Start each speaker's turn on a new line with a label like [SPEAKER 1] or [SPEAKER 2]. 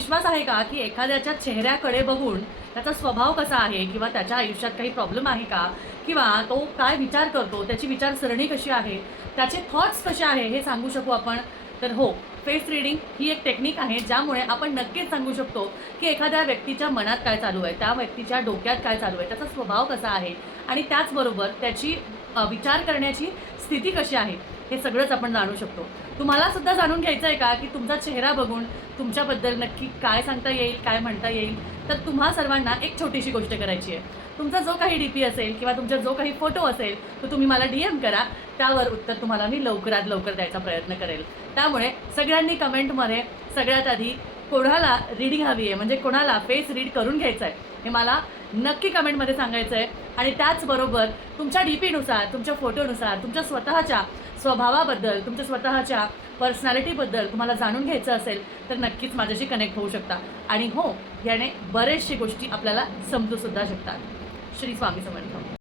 [SPEAKER 1] विश्वास आहे का की एखाद्याच्या चेहऱ्याकडे बघून त्याचा स्वभाव कसा आहे किंवा त्याच्या आयुष्यात काही प्रॉब्लेम आहे का? किंवा तो काय विचार करतो? त्याची विचारसरणी कशी आहे? त्याचे थॉट्स कसे आहे हे सांगू शकू आपण? तर हो फेस रिडिंग ही एक टेक्निक आहे ज्यामुळे आपण नक्कीच सांगू शकतो की एखाद्या व्यक्तीच्या मनात काय चालू आहे त्या व्यक्तीच्या डोक्यात काय चालू आहे त्याचा स्वभाव कसा आहे आणि त्याचबरोबर त्याची विचार करण्याची स्थिती कशी आहे. हे सगळंच आपण जाणू शकतो. तुम्हाला सुद्धा जाणून घ्यायचं आहे का की तुमचा चेहरा बघून तुमच्याबद्दल नक्की काय सांगता येईल काय म्हणता येईल? तर तुम्हा सर्वांना एक छोटीशी गोष्ट करायची आहे. तुमचा जो काही डी पी असेल किंवा तुमचा जो काही फोटो असेल तो तुम्ही मला डी एम करा. त्यावर उत्तर तुम्हाला मी लवकरात लवकर द्यायचा प्रयत्न करेल. त्यामुळे सगळ्यांनी कमेंटमध्ये सगळ्यात आधी कोणाला रीडिंग हवी आहे? म्हणजे कोणाला फेस रीड करून घ्यायचं आहे? हे मला नक्की कमेंटमध्ये सांगायचं आहे. आणि त्याचबरोबर तुमच्या डी पीनुसार तुमच्या फोटोनुसार तुमच्या स्वतःच्या स्वभावाबद्दल तुमच्या स्वतःच्या पर्सनॅलिटीबद्दल तुम्हाला जाणून घ्यायचं असेल तर नक्कीच माझ्याशी कनेक्ट होऊ शकता. आणि हो याने बरेचशे गोष्टी आपल्याला समजू सुद्धा शकतात. श्री स्वामी समर्थ.